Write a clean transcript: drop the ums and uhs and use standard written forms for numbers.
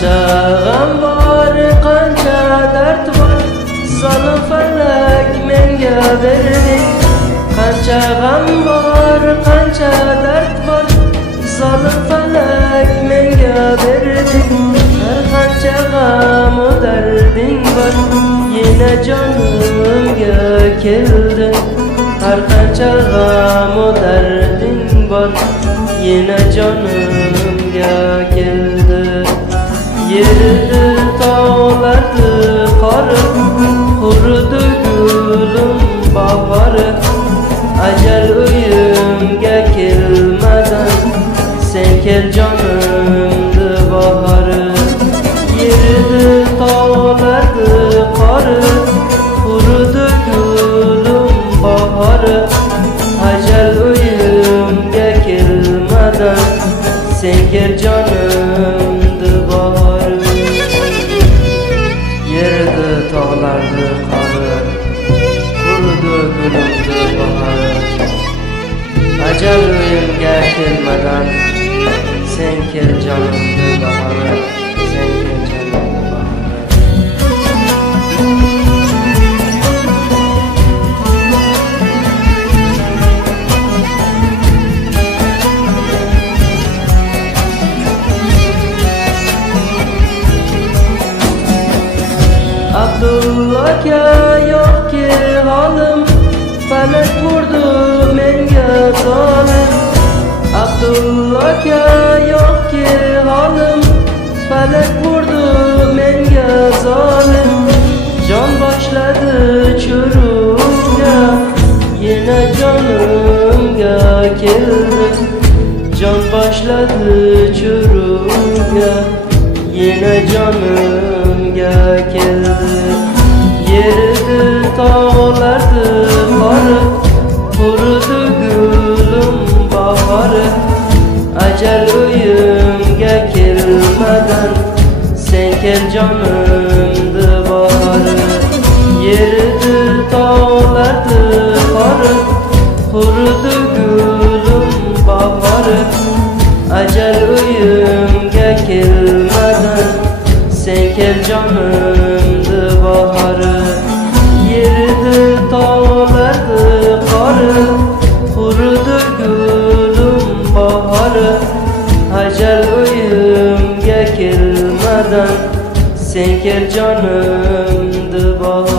Qancha g'am bor, qancha dard bor, zolim falak menga berding. Qancha g'am bor, qancha dard bor, zolim falak menga berding. Har qancha g'am u darding bor, yana jonimga keldi. Har qancha g'am u darding bor, yana jonimga keldi. Yerdi tog'lardi qori, quridi gulim bahori. Ajal uyimga kelmadan sen kel jonimni bahori. Yerdi tog'lardi qori, quridi gulim bahori. Ajal uyimga kelmadan sen kel jonimni bahori. Yerdi tog'lardi qori, quridi gulimni bahori. Ajal uyimga kelmadan sen kel jonimni bahori, sen kel jonimni bahori. Abdulla aka yo'q ki holim, falak vurdi menga zolim. Abdulla aka yo'q ki holim, falak vurdi menga zolim. Jon boshladi churuvga, yana jonimga keldi. Jon boshladi churuvga, yana jonimga keldi. Yerdi tog'lardi qori, quridi gulim bahori. Ajal uyimga kelmadan sen kel jonimni bahori. Yerdi tog'lardi qori, quridi gulim bahori. Ajal uyimga kelmadan sen kel jonimni bahori. Yerdi tog'lardi qori, quridi gulim bahori. Ajal uyimga kelmadan sen kel jonimni bahori.